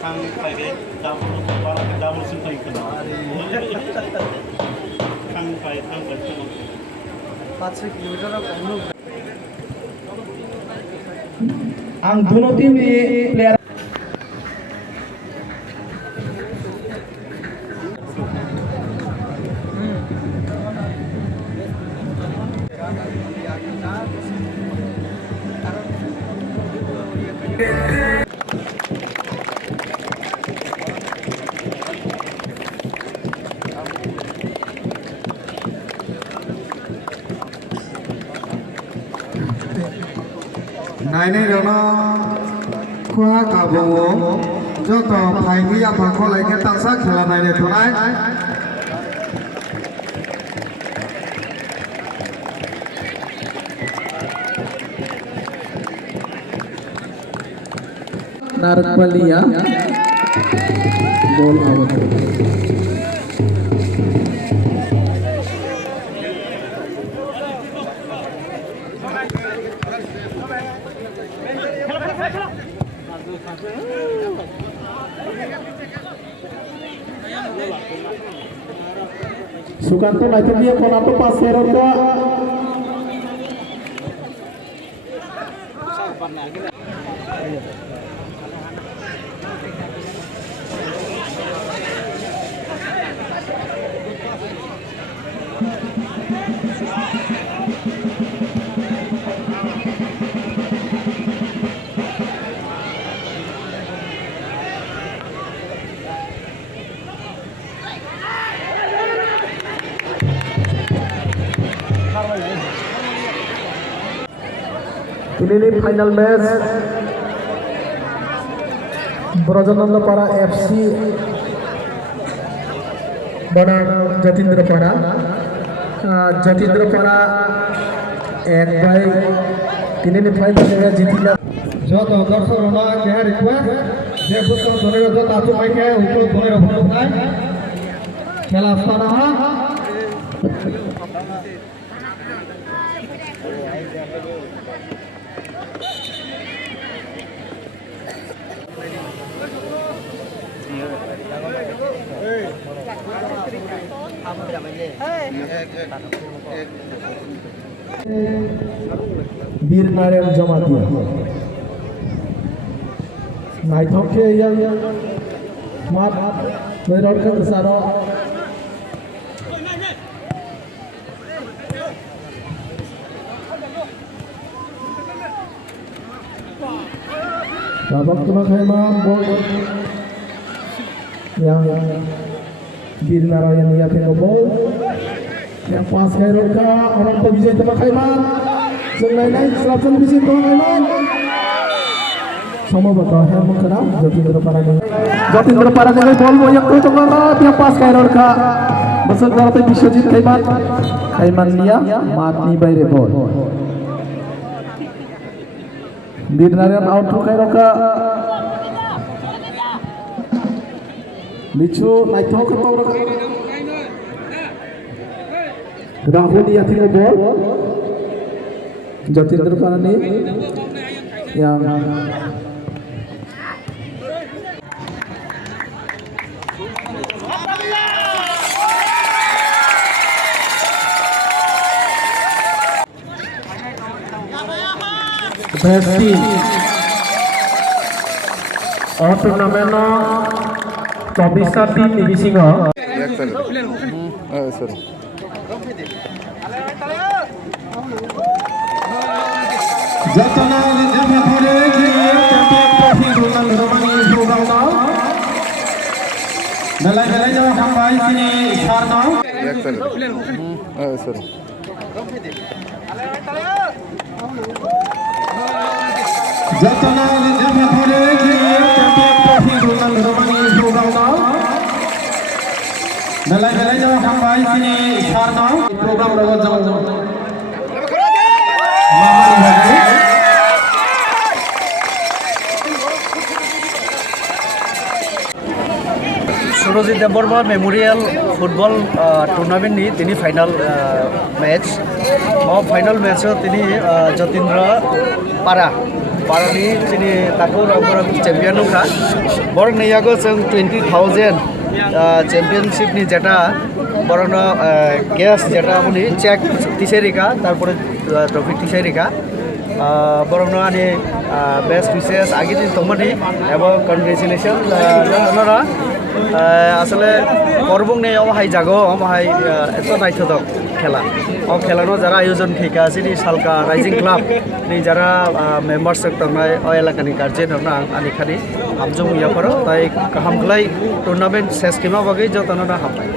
Kang double simple kena. Kang pai. 5 kilometer of Ang dono tim ni player Naini rono kuah kabungu joto phaini ya phangko laike tangsa khela naine thonai Narpalia ball out. Sukanto naik dia konato pas Heroka. Ini final match Brajanandapara FC बनाम जतीन्द्रपाड़ा एक भाई तीन final में जीतिला जो तो दर्शक रोना के रिक्वेस्ट जे पुस्तक धोने जो तातु माइक है उनको धोने रखो भाई खेला स्थान वीर नारायण जमातिया नाइथक के yang mat menerorkan kesara babak tengah khayman bol yang Veer Narayan या फिर bol yang pas Khairulka orang pembijai tebak khayman Senai-naik selatan bising tuan khayman sama betul yang mengkenal Jatindra dengan bol yang itu tengah yang pas Khairulka besar daratan Biswajit khayman dia mati bayre bol Veer Narayan out to Khairulka Bichu naik tau Rahul ya tinggal bol Jatindra ni yang Besti tournament 24 tim di Singa. sorry Jatana Lijama Thore ji champion trophy dulang romani program now Dalai jawa hambai sini sarnau sorry Jatana Lijama Thore ji champion trophy dulang romani program now Dalai jawa hambai sini sarnau program rogo jauh Surojit Deborba Memorial Football Tournament ni tini final match. Mau final match tini Jatindra Para बारानि जोंनि ताखौ रावफोरा champion दंखा बरं नैयागो जों 20,000 चेम्पियनशिपनि जेटा बरं cash जेटा अपनी check तिसारिका तारपरे trophy तिसारिका बरं आनी बेस्ट विशेष आगे दिन तमनि एबं कनग्रेचुलेशन नरा आसले करबुंनि अमाहाय जागो अमाहाय एत नायथदक खेला खेलानो जरा आयोजन खैका सिनि सालका राइजिं क्लाब नि जरा मेम्बार्स तंनाय एलाकानि गार्जेन हरना आनिखानि हामजों याफोर ताई गाहामखलाय टुर्नामेन्ट सेस किमा बागै जतनना हामबाय